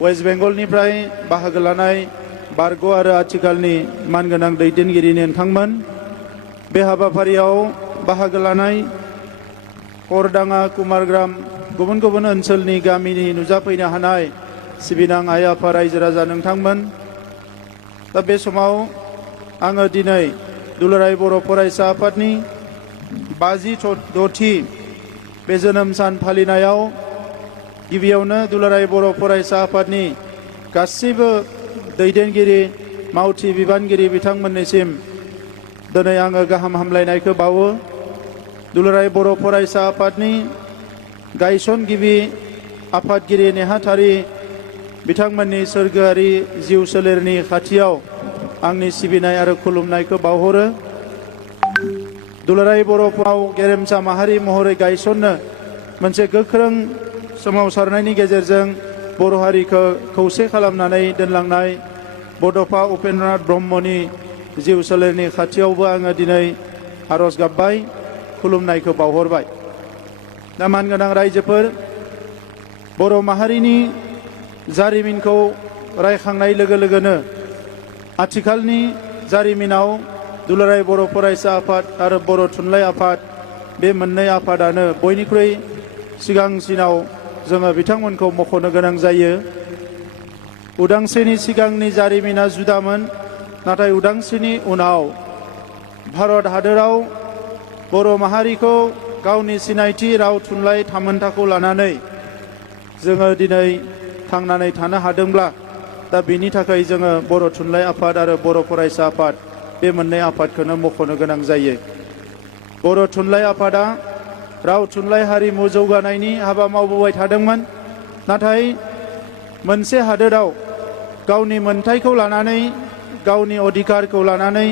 West बेंगलनिफ्राय बाहागो लानाय बारग' आरो आथिखालनि मानगोनां दैदेनगिरि नोंथांमोन, बे हाबाफारियाव बाहागो लानाय करडाङा कुमारग्राम गुबुन गुबुन ओनसोलनि गामिनि नुजाफैनो हानाय सिबिनां आइ आफा रायजो राजा नोंथांमोन, दा बे समाव आङो दिनै दुलाराय बर' फरायसा आफादनि 56थि बे जोनोम सान फालिनायाव गिबियावनो दुलाराय बर' फरायसा आफादनि गासैबो दैदेनगिरि मावथि बिबानगिरि बिथांमोननिसिम दिनै आङो गाहाम हामलायनायखौ बावो। दुलाराय बर' फरायसा आफादनि गायसनगिरि आफादगिरि नेहाथारि बिथांमोननि सोरगोआरि जिउ सोलेरनि खाथियाव आंनि सिबिनाय आरो खुलुमनायखौ बावहरो। दुलाराय बर'फोराव गेरेमसा माहारि महरै गायसननो मोनसे गोख्रों सोमावसारनायनि गेजेरजों बर' हारिखौ खौसे खालामनानै दोनलांनाय बड'फा उपेन्द्रनाथ ब्रह्मनि जिउ सोलेरनि खाथियावबो आङो दिनै आर'ज गाबबाय, खुलुमनायखौ बावहरबाय। दा मानगोनां रायजोफोर, बर' माहारिनि जारिमिनखौ रायखांनाय लोगो लोगोनो आथिखालनि जारिमिनाव दुलाराय बर' फरायसा आफाद आरो बर' थुनलाइ आफाद बे मोननै आफादानो बयनिख्रुइ सिगांसिनाव जोङो बिथांमोनखौ मख'नो गोनां जायो। उदांस्रिनि सिगांनि जारिमिना जुदामोन, नाथाय उदांस्रिनि उनाव भारत हादोराव बर' माहारिखौ गावनि सिनायथि राव थुनलाइ थामोनथाखौ लानानै जोङो दिनै थांनानै थानो हादोंब्ला दा बेनि थाखाय जोङो बर' थुनलाइ आफाद आरो बर' फरायसा आफाद बे मोननै आफादखौनो मख'नो गोनां जायो। बर' थुनलाइ आफादा राव थुनलाइ हारिमु जौगानायनि हाबा मावबोबाय थादोंमोन, नाथाय मोनसे हादोराव गावनि मोनथायखौ लानानै गावनि अधिकारखौ लानानै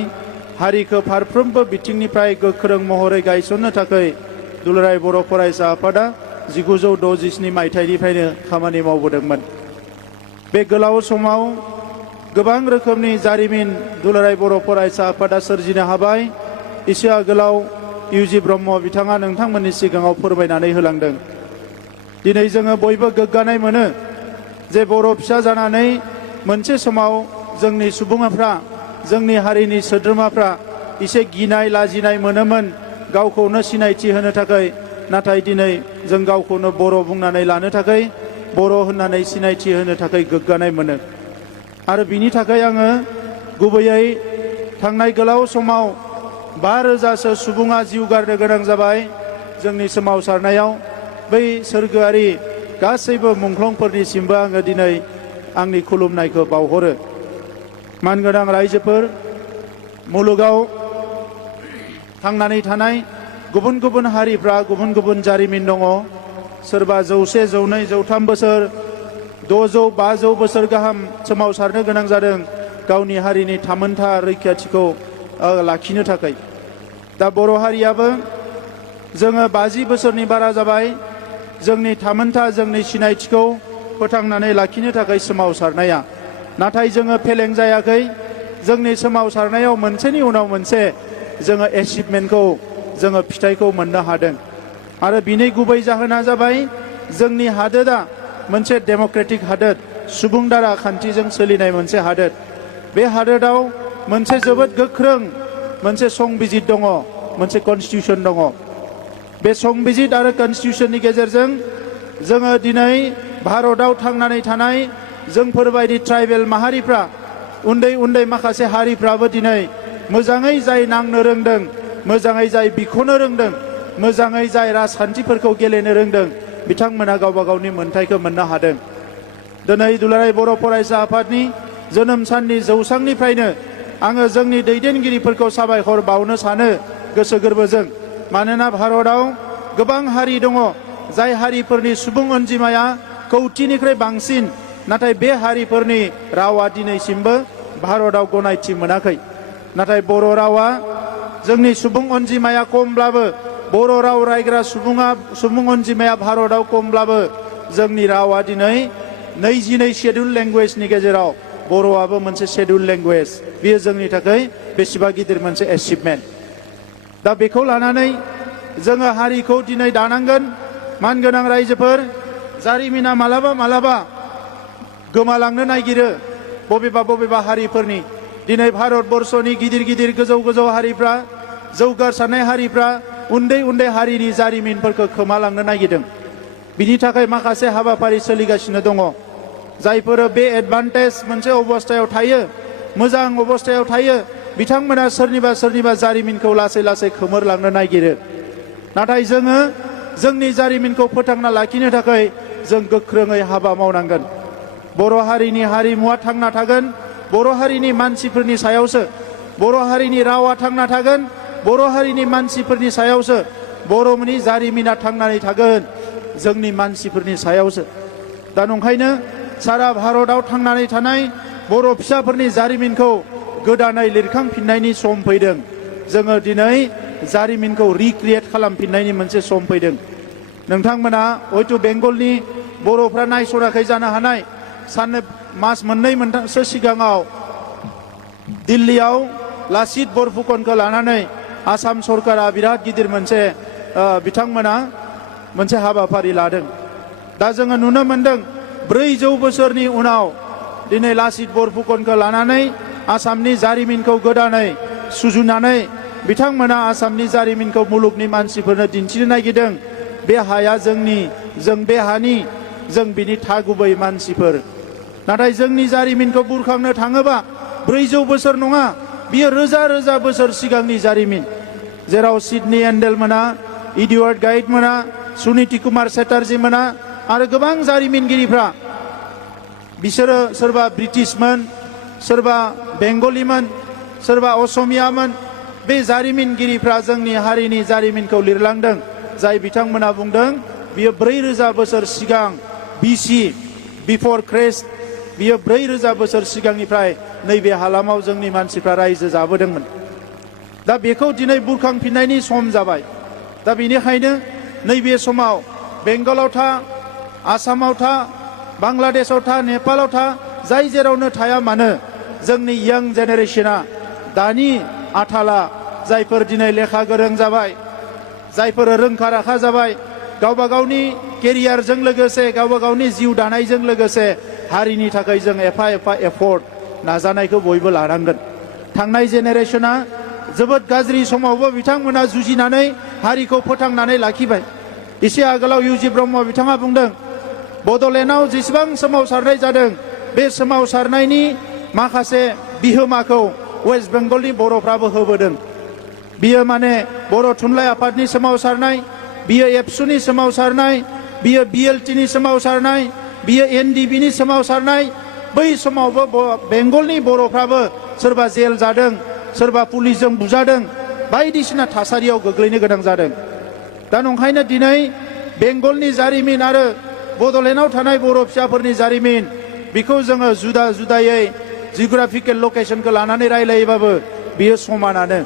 हारिखौ फारफ्रोमबो बिथिंनिफ्राय गोख्रों महरै गायसननो थाखाय दुलाराय बर' फरायसा आफादा 1967 मायथाइनिफ्रायनो खामानि मावबोदोंमोन। बे गोलाव समाव गोबां रोखोमनि जारिमिन दुलाराय बर' फरायसा आफादा सोरजिनो हाबाय। एसे आगोलाव इउजि ब्रह्म बिथाङा नोंथांमोननि सिगाङाव फोरमायनानै होलांदों। दिनै जोङो बयबो गोग्गानाय मोनो जे बर' फिसा जानानै मोनसे समाव जोंनि सुबुंफ्रा, जोंनि हारिनि सोद्रोमाफ्रा एसे गिनाय लाजिनाय मोनोमोन गावखौनो सिनायथि होनो थाखाय, नाथाय दिनै जों गावखौनो बर' बुंनानै लानो थाखाय, बर' होननानै सिनायथि होनो थाखाय गोग्गानाय मोनो। आरो बिनि थाखाय आङो गुबैयै थांनाय गोलाव समाव 5,000सो सुबुङा जिउ गारनो गोनां जाबाय जोंनि सोमावसारनायाव। बै सोरगोआरि गासैबो मुंख्लंफोरनिसिमबो आङो दिनै आंनि खुलुमनायखौ बावहरो। मानगोनां रायजोफोर, मुलुगाव थांनानै थानाय गुबुन गुबुन हारिफ्रा गुबुन गुबुन जारिमिन दङ। सोरबा 100, 102, 103 बोसोर, 600, 500 बोसोर गाहाम सोमावसारनो गोनां जादों गावनि हारिनि थामोनथा रैखाथिखौ लाखिनो थाखाय। दा बर' हारियाबो जोङो 50 बोसोरनि बारा जाबाय जोंनि थामोनथा, जोंनि सिनायथिखौ फोथांनानै लाखिनो थाखाय सोमावसारनाया, नाथाय जोङो फेलें जायाखै। जोंनि सोमावसारनायाव मोनसेनि उनाव मोनसे जोङो एचिभमेन्टखौ, जोङो फिथाइखौ मोननो हादों। आरो बिनि गुबै जाहोना जाबाय जोंनि हादोरा मोनसे डेम'क्रेटिक हादोर, सुबुं दारा खान्थिजों सोलिनाय मोनसे हादोर। बे हादोराव मोनसे जोबोद गोख्रों मोनसे संबिजित दङ, मोनसे कनस्टिटिउसन दङ। बे संबिजित आरो कनस्टिटिउसननि गेजेरजों जोङो दिनै भारताव थांनानै थानाय जोंफोरबायदि ट्राइबेल माहारिफ्रा, उन्दै उन्दै माखासे हारिफ्राबो दिनै मोजाङै जाय नांनो रोंदों, मोजाङै जाय बिख'नो रोंदों, मोजाङै जाय राजखान्थिफोरखौ गेलेनो रोंदों, बिथांमोना गावबा गावनि मोनथायखौ मोननो हादों। दिनै दुलाराय बर' फरायसा आफादनि जोनोम साननि जौसांनिफ्रायनो आङो जोंनि दैदेनगिरिफोरखौ साबायखर बावनो सानो गोसो गोरबोजों। मानोना भारताव गोबां हारि दङ, जाय हारिफोरनि सुबुं अनजिमाया कौटिनिख्रुइ बांसिन, नाथाय बे हारिफोरनि रावा दिनैसिमबो भारताव गनायथि मोनाखै। नाथाय बर' रावा जोंनि सुबुं अनजिमाया खमब्लाबो, बर' राव रायग्रा सुबुं अनजिमाया भारताव खमब्लाबो जोंनि रावा दिनै 22 शेड्युल लेंगुवेजनि गेजेराव बर'आबो मोनसे शेड्युल लेंगुवेज। बेयो जोंनि थाखाय बेसेबा गिदिर मोनसे एचिभमेन्ट। दा बेखौ लानानै जोङो हारिखौ दिनै दानांगोन। मानगोनां रायजोफोर, जारिमिना मालाबा मालाबा गोमालांनो नागिरो बबेबा हारिफोरनि दिनै भारतबर्षनि गिदिर गिदिर गोजौ हारिफ्रा जौगासारनाय हारिफ्रा उन्दै हारिनि जारिमिनफोरखौ खोमालांनो नागिरदों। बिनि थाखाय माखासे हाबाफारि सोलिगासिनो दङ। जायफोर बे एडभान्टेज मोनसे अबस्थायाव थायो, मोजां अबस्थायाव थायो, बिथांमोना सोरनिबा जारिमिनखौ लासै खोमोरलांनो नागिरो। नाथाय जोङो जोंनि जारिमिनखौ फोथांना लाखिनो थाखाय जों गोख्रोङै हाबा मावनांगोन। बर' हारिनि हारिमुवा थांना थागोन बर' हारिनि मानसिफोरनि सायावसो। बर' हारिनि रावा थांना थागोन बर' हारिनि मानसिफोरनि सायावसो। बर'नि जारिमिना थांनानै थागोन जोंनि मानसिफोरनि सायावसो। दा नंखायनो सारा भारताव थांनानै थानाय बर' फिसाफोरनि जारिमिनखौ गोदानै लिरखांफिननायनि सम फैदों। जोङो दिनै जारिमिनखौ रिक्रिएट खालामफिननायनि मोनसे सम फैदों। नोंथांमोना हयथ' बेंगलनि बर'फ्रा नायसनाखै जानो हानाय। मास मोननै मोनथामसो सिगाङाव दिल्लीयाव लाचित बरफुकनखौ लानानै आसाम सरकारा बिराद गिदिर मोनसे बिथांमोना मोनसे हाबाफारि लादों। दा जोङो नुनो मोनदों 400 बोसोरनि उनाव दिनै लाचित बरफुकनखौ लानानै आसामनि जारिमिनखौ गोदानै सुजुनानै बिथांमोना आसामनि जारिमिनखौ मुलुगनि मानसिफोरनो दिन्थिनो नागिरदों। बे हाया जोंनि, जों बे हानि, जों बिनि थागुबै मानसिफोर। नाथाय जोंनि जारिमिनखौ बुरखांनो थाङोबा 400 बोसोर नङा, बियो रोजा बोसोर सिगांनि जारिमिन। जेराव सिडनी एन्डेल मोना, इडुवार्ड गाइड मोना, सुनीति कुमार चेटार्जी मोना आरो गोबां जारिमिनगिरिफ्रा, बिसोरो सोरबा ब्रिटिशमोन, सोरबा बेंगलिमोन, सोरबा असमियामोन। बे जारिमिनगिरिफ्रा जोंनि हारिनि जारिमिनखौ लिरलांदों। जाय बिथांमोना बुंदों बियो 4000 बोसोर सिगां बिसि बिफर क्राइस्ट, बियो 4000 बोसोर सिगांनिफ्राय नैबे हालामाव जोंनि मानसिफ्रा रायजो जाबोदोंमोन। दा बेखौ दिनै बुरखांफिननायनि सम जाबाय। दा बेनिखायनो नैबे समाव बेंगलाव था, आसामाव था, बांलादेशआव था, नेपालाव था, जाय जेरावनो थाया मानो जोंनि यां जेनेरेशना, दानि आथाला, जायफोर दिनै लेखा गोरों जाबाय, जायफोर रोंखा राखा जाबाय, गावबा गावनि केरियारजों लोगोसे गावबा गावनि जिउ दानायजों लोगोसे हारिनि थाखाय जों एफा एफर्ट नाजानायखौ बयबो लानांगोन। थांनाय जेनेरेशना जोबोद गाज्रि समावबो बिथांमोना जुजिनानै हारिखौ फोथांनानै लाखिबाय। एसे आगोलाव इउजि ब्रह्म बिथाङा बुंदों बड'लेण्डआव जेसेबां सोमावसारनाय जादों बे सोमावसारनायनि माखासे बिहोमाखौ वेस्ट बेंगलनि बर'फ्राबो होबोदों। बियो माने बर' थुनलाइ आफादनि सोमावसारनाय, बियो एबसुनि सोमावसारनाय, बियो बिएलटिनि सोमावसारनाय, बियो एनडिबिनि सोमावसारनाय। बै समावबो बेंगलनि बर'फ्राबो सोरबा जेल जादों, सोरबा पुलिसजों बुजादों, बायदिसिना थासारियाव गोग्लैनो गोनां जादों। दा नंखायनो दिनै बेंगलनि जारिमिन आरो बड'लेण्डआव थानाय बर' फिसाफोरनि जारिमिन, बेखौ जोङो जुदायै जिअग्राफिकेल लकेसनखौ लानानै रायलायोबाबो बियो समानानो।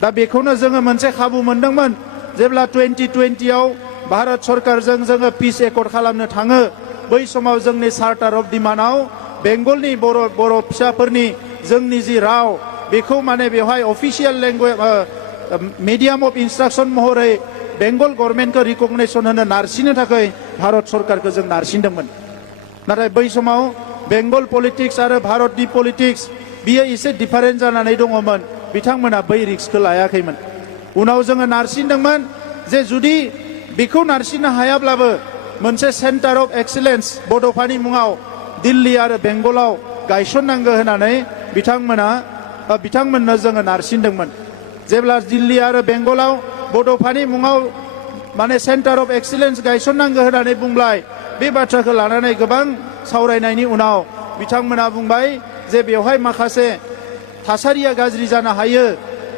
दा बेखौनो जोङो मोनसे खाबु मोनदोंमोन जेब्ला 2020आव भारत सरकारजों जोङो पिस एकर्ड खालामनो थाङो। बै समाव जोंनि चार्टार अफ डिमान्डआव बेंगलनि बर' फिसाफोरनि जोंनि जि राव, बेखौ माने बेवहाय अफिसियेल लेंगुवेज मिडियाम अफ इन्सट्राक्सन महरै बेंगल गभर्नमेन्टखौ रिकगनाइसन होनो नारसिननो थाखाय भारत सरकारखौ जों नारसिनदोंमोन। नाथाय बै समाव बेंगल पलिटिक्स आरो भारतनि पलिटिक्स बियो एसे डिफारेन्ट जानानै दङमोन। बिथांमोना बै रिक्सखौ लायाखैमोन। उनाव जोङो नारसिनदोंमोन जे जुदि बेखौ नारसिननो हायाब्लाबो मोनसे सेन्टार अफ एक्सिलेन्स बड'फानि मुङाव दिल्ली आरो बेंगलाव गायसननांगौ होननानै बिथांमोननो जोङो नारसिनदोंमोन। जेब्ला दिल्ली आरो बेंगलाव बड'फानि मुङाव माने सेन्टार अफ एक्सिलेन्स गायसननांगौ होननानै बुंबाय, बे बाथ्राखौ लानानै गोबां सावरायनायनि उनाव बिथांमोना बुंबाय जे बेवहाय माखासे थासारिया गाज्रि जानो हायो,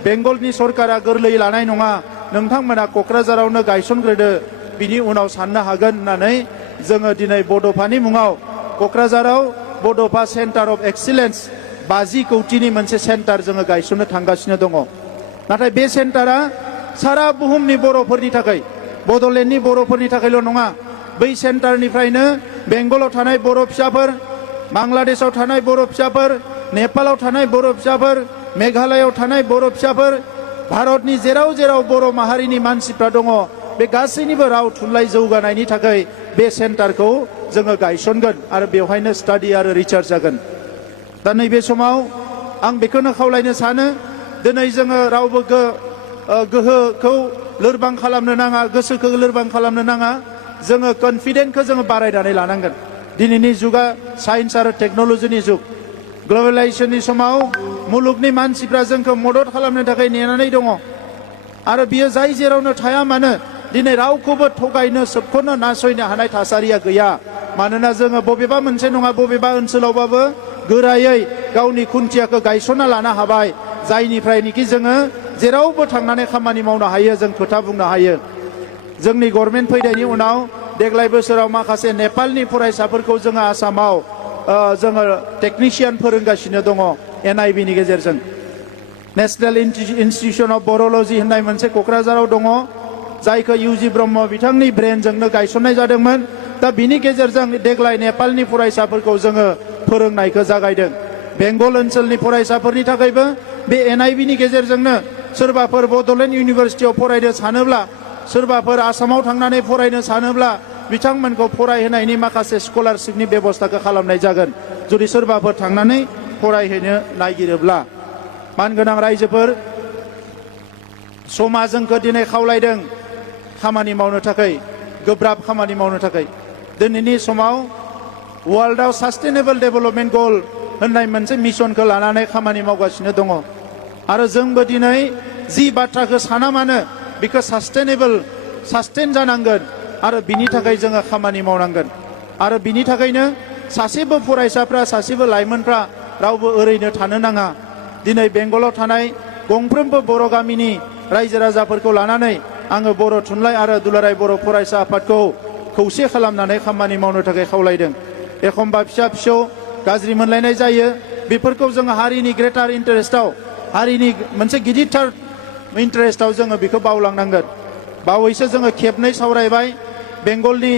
बेंगलनि सरकारा गोरलै लानाय नङा, नोंथांमोना क'क्राझारावनो गायसनग्रोदो, बिनि उनाव साननो हागोन होननानै जोङो दिनै बड'फानि मुङाव क'क्राझाराव बड'फा सेन्टार अफ एक्सिलेन्स 50 कौटिनि मोनसे सेन्टार जोङो गायसननो थांगासिनो दङ। नाथाय बे सेन्टारा सारा बुहुमनि बर'फोरनि थाखाय, बड'लेण्डनि बर'फोरनि थाखायल' नङा। बै सेन्टारनिफ्रायनो बेंगलाव थानाय बर' फिसाफोर, बांलादेशआव थानाय बर' फिसाफोर, नेपालाव थानाय बर' फिसाफोर, मेघालयआव थानाय बर' फिसाफोर, भारतनि जेराव जेराव बर' माहारिनि मानसिफ्रा दङ, बे गासैनिबो राव थुनलाइ जौगानायनि थाखाय बे सेन्टारखौ जोङो गायसनगोन आरो बेवहायनो स्टाडि आरो रिसार्च जागोन। दा नैबे समाव आं बेखौनो खावलायनो सानो दिनै जोङो रावबो गोहोखौ लोरबां खालामनो नाङा, गोसोखौ लोरबां खालामनो नाङा। जोङो कनफिडेन्टखौ जोङो बारायनानै लानांगोन। दिनैनि जुगा साइन्स आरो टेक्न'लजिनि जुग। ग्लबेलाइजेसननि समाव मुलुगनि मानसिफ्रा जोंखौ मदद खालामनो थाखाय नेनानै दङ आरो बियो जाय जेरावनो थाया मानो दिनै रावखौबो थगायनो सोबख'नो नासयनो हानाय थासारिया गैया। मानोना जोङो बबेबा मोनसे नङा बबेबा ओनसोलावबाबो गोरायै गावनि खुन्थियाखौ गायसनना लानो हाबाय, जायनिफ्रायनोखि जोङो जेरावबो थांनानै खामानि मावनो हायो, जों खोथा बुंनो हायो। जोंनि गभर्नमेन्ट फैनायनि उनाव देग्लाय बोसोराव माखासे नेपालनि फरायसाफोरखौ जोङो आसामाव जोङो टेकनिशियान फोरोंगासिनो दङ NIB नि गेजेरजों। नेशनेल इन्स्टिटिउसन अफ बर'लजि होननाय मोनसे क'क्राझाराव दङ, जायखौ UG ब्रह्म बिथांनि ब्रेनजोंनो गायसननाय जादोंमोन। दा बिनि गेजेरजों देग्लाय नेपालनि फरायसाफोरखौ जोङो फोरोंनायखौ जागायदों। बेंगल ओनसोलनि फरायसाफोरनि थाखायबो बे NIB नि गेजेरजोंनो सोरबाफोर बड'लेण्ड इउनिभारसिटियाव फरायनो सानोब्ला, सोरबाफोर आसामाव थांनानै फरायनो सानोब्ला बिथांमोनखौ फरायहोनायनि माखासे स्कलारशिपनि बेबस्थाखौ खालामनाय जागोन, जुदि सोरबाफोर थांनानै फरायहैनो नागिरोब्ला। मानगोनां रायजोफोर, समा जोंखौ दिनै खावलायदों खामानि मावनो थाखाय, गोब्राब खामानि मावनो थाखाय। दिनैनि समाव वर्ल्डआव सास्टेनेबल डेभेलपमेन्ट गल होननाय मोनसे मिशनखौ लानानै खामानि मावगासिनो दङ आरो जोंबो दिनै जि बाथ्राखौ साना मानो बेखौ सास्टेन जानांगोन आरो बिनि थाखाय जोङो खामानि मावनांगोन। आरो बिनि थाखायनो सासेबो फरायसाफ्रा, सासेबो लाइमोनफ्रा रावबो ओरैनो थानो नाङा। दिनै बेंगलाव थानाय गंफ्रोमबो बर' गामिनि रायजो राजाफोरखौ लानानै आङो बर' थुनलाइ आरो दुलाराय बर' फरायसा आफादखौ खौसे खालामनानै खामानि मावनो थाखाय खावलायदों। एखमबा फिसा फिसौ गाज्रि मोनलायनाय जायो, बेफोरखौ जोङो हारिनि ग्रेटार इन्टारेस्टआव, हारिनि मोनसे गिदिरथार इन्टारेस्टआव जोङो बेखौ बावलांनांगोन। बावैसो जोङो खेबनै सावरायबाय बेंगलनि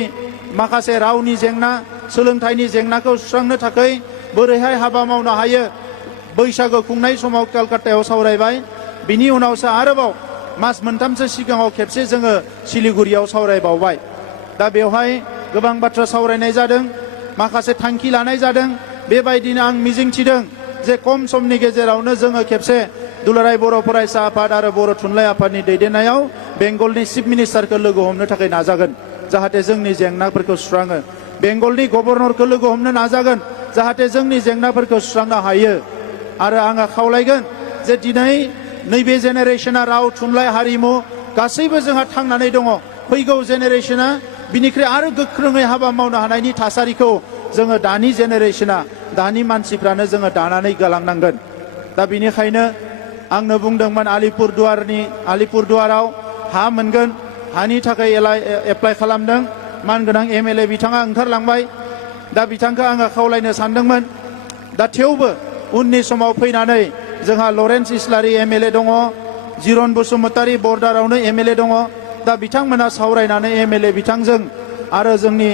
माखासे रावनि जेंना, सोलोंथाइनि जेंनाखौ सुस्रांनो थाखाय बोरैहाय हाबा मावनो हायो। बैसागो खुंनाय समाव कलकातायाव सावरायबाय, बिनि उनावसो आरोबाव मास मोनथामसो सिगाङाव खेबसे जोङो सिलिगुरियाव सावरायबावबाय। दा बेवहाय गोबां बाथ्रा सावरायनाय जादों, माखासे थांखि लानाय जादों। बेबायदिनो आं मिजिंथिदों जे खम समनि गेजेरावनो जोङो खेबसे दुलाराय बर' फरायसा आफाद आरो बर' थुनलाइ आफादनि दैदेननायाव बेंगलनि चिफ मिनिस्टारखौ लोगो हमनो थाखाय नाजागोन, जाहाथे जोंनि जेंनाफोरखौ सुस्राङो। बेंगलनि गभर्नरखौ लोगो हमनो नाजागोन, जाहाथे जोंनि जेंनाफोरखौ सुस्रांनो हायो। आरो आङो खावलायगोन जे दिनै नैबे जेनेरेसना राव, थुनलाइ, हारिमु गासैबो जोंहा थांनानै दङ। फैगौ जेनेरेसना बिनिख्रुइ आरो गोख्रोङै हाबा मावनो हानायनि थासारिखौ जोङो दानि जेनेरेसना, दानि मानसिफ्रानो जोङो दानानै गालांनांगोन। दा बिनिखायनो आंनो बुंदोंमोन आलिपुरदुवाराव हा मोनगोन, हानि थाखाय एप्लाइ खालामदों। मानगोनां MLA बिथाङा ओंखारलांबाय। दा बिथांखौ आङो खावलायनो सानदोंमोन, दा थेवबो उननि समाव फैनानै जोंहा लरेन्स इस्लारि MLA दङ, जिरन बसुमतारी बर्डारावनो MLA दङ। दा बिथांमोना सावरायनानै MLA बिथांजों आरो जोंनि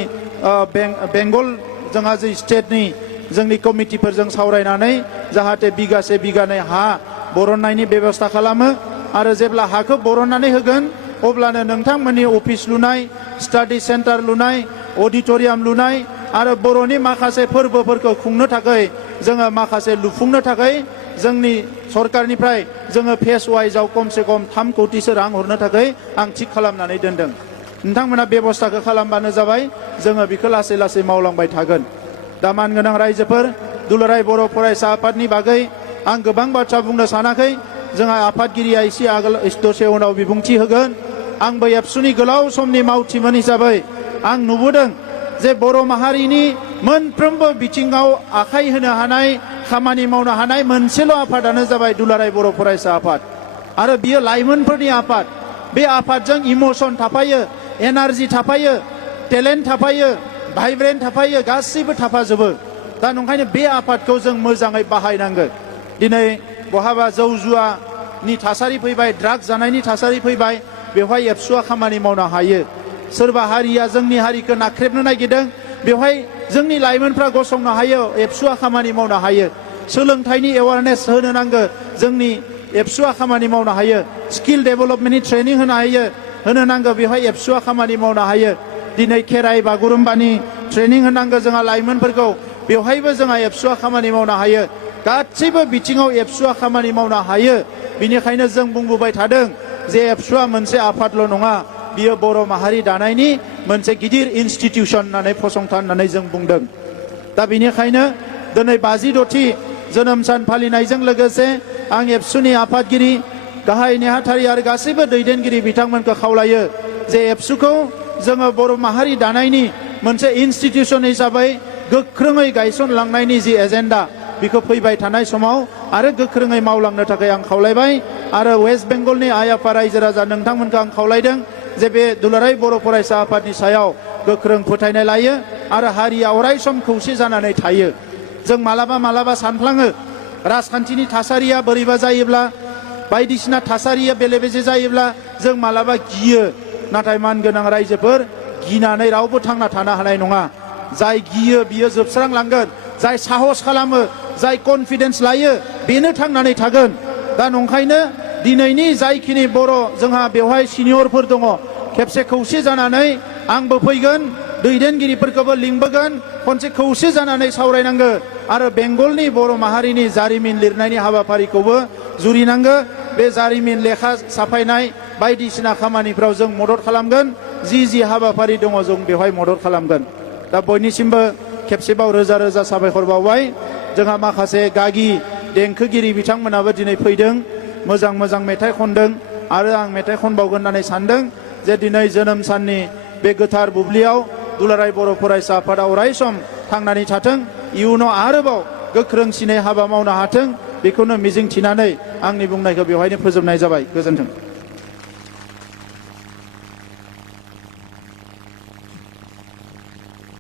बेंगल जोंहा जि स्टेटनि जोंनि कमिटिफोरजों सावरायनानै जाहाथे बिगासे बिगानै हा बरननायनि बेबस्था खालामो। आरो जेब्ला हाखौ बरननानै होगोन अब्लानो नोंथांमोननि अफिस लुनाय, स्टाडि सेन्टार लुनाय, अडिट'रियाम लुनाय आरो बर'नि माखासे फोरबोफोरखौ खुंनो थाखाय जोङो माखासे लुफुंनो थाखाय जोंनि सरकारनिफ्राय जोङो फेस वाइजआव खमसे खम 3 कौटिसो रां हरनो थाखाय आं थिग खालामनानै दोनदों। नोंथांमोना बेबस्थाखौ खालामबानो जाबाय, जोङो बेखौ लासै लासै मावलांबाय थागोन। दा मानगोनां रायजोफोर, दुलाराय बर' फरायसा आफादनि बागै आं गोबां बाथ्रा बुंनो सानाखै। जोंहा आफादगिरिया एसे आगोल दसे उनाव बिबुंथि होगोन। आंबो एबसुनि गोलाव समनि मावथिमोन हिसाबै आं नुबोदों जे बर' माहारिनि मोनफ्रोमबो बिथिङाव आखाइ होनो हानाय, खामानि मावनो हानाय मोनसेल' आफादानो जाबाय दुलाराय बर' फरायसा आफाद। आरो बियो लाइमोनफोरनि आफाद। बे आफादजों इमोसन थाफायो, एनार्जि थाफायो, टेलेन्ट थाफायो, भाइब्रेन्ट थाफायो, गासैबो थाफाजोबो। दा नंखायनो बे आफादखौ जों मोजाङै बाहायनांगोन। दिनै बहाबा जौ जुवानि थासारि फैबाय, ड्राग्स जानायनि थासारि फैबाय, बेवहाय एबसुआ खामानि मावनो हायो। सोरबा हारिया जोंनि हारिखौ नाख्रेबनो नागिरदों, बेवहाय जोंनि लाइमोनफ्रा गसंनो हायो, एबसुआ खामानि मावनो हायो। सोलोंथाइनि एवारनेस होनो नांगौ, जोंनि एबसुआ खामानि मावनो हायो। स्किल डेभेलपमेन्टनि ट्रेनिं होनो नांगौ, बेवहाय एबसुआ खामानि मावनो हायो। दिनै खेराइ बागुरुम्बानि ट्रेनिं होनांगौ जोंहा लाइमोनफोरखौ बेवहायबो जोंहा एबसुआ खामानि मावनो हायो गासैबो बिथिङाव एबसुआ खामानि मावनो हायो बिनिखायनो जों बुंबोबाय थादों जे एबसुआ मोनसे आफादल' नङा बियो बर' माहारि दानायनि मोनसे गिदिर इनस्टिटिउसन होननानै फसंथान होननानै जों बुंदों दा बिनिखायनो दिनै 56थि जोनोम सान फालिनायजों लोगोसे आं एबसुनि आफादगिरि गाहाय नेहाथारि आरो गासैबो दैदेनगिरि बिथांमोनखौ खावलायो जे एबसुखौ जोङो बर' माहारि दानायनि मोनसे इनस्टिटिउसन हिसाबै गोख्रोङै गायसनलांनायनि जि एजेन्डा बेखौ फैबाय थानाय समाव आरो गोख्रोङै मावलांनो थाखाय आं खावलायबाय आरो वेस्ट बेंगलनि आइ आफा रायजो राजा नोंथांमोनखौ आं खावलायदों जे बे दुलाराय बर' फरायसा आफादनि सायाव गोख्रों फोथायनाय लायो आरो हारिया अरायसम खौसे जानानै थायो जों मालाबा सानफ्लाङो राजखान्थिनि थासारिया बोरैबा जायोब्ला बायदिसिना थासारिया बेले बेजे जायोब्ला जों मालाबा गियो नाथाय मानगोनां रायजोफोर गिनानै रावबो थांना थानो हानाय नङा जाय गियो बियो जोबस्रांलांगोन जाय साहस खालामो जाय कनफिडेन्स लायो बेनो थांनानै थागोन दा नंखायनो दिनैनि जायखिनि बर' जोंहा बेवहाय सिनियरफोर दङ खेबसे खौसे जानानै आंबो फैगोन दैदेनगिरिफोरखौबो लिंबोगोन खनसे खौसे जानानै सावरायनांगो आरो बेंगलनि बर' माहारिनि जारिमिन लिरनायनि हाबाफारिखौबो जुरिनांगो बे जारिमिन लेखा साफायनाय बायदिसिना खामानिफ्राव जों मदद खालामगोन जि हाबाफारि दङ जों बेवहाय मदद खालामगोन दा बयनिसिमबो खेबसेबाव रोजा रोजा साबायखर बावबाय जोंहा माखासे गागि देंखोगिरि बिथांमोनाबो दिनै फैदों मोजां मेथाइ खनदों आरो आं मेथाइ खनबावगोन होननानै सानदों जे दिनै जोनोम साननि बे गोथार बुब्लियाव दुलाराय बर' फरायसा आफादा अरायसम थांनानै थाथों इयुनाव आरोबाव गोख्रोंसिनै हाबा मावनो हाथों बेखौनो मिजिंथिनानै आंनि बुंनायखौ बेवहायनो फोजोबनाय जाबाय गोजोन्थों।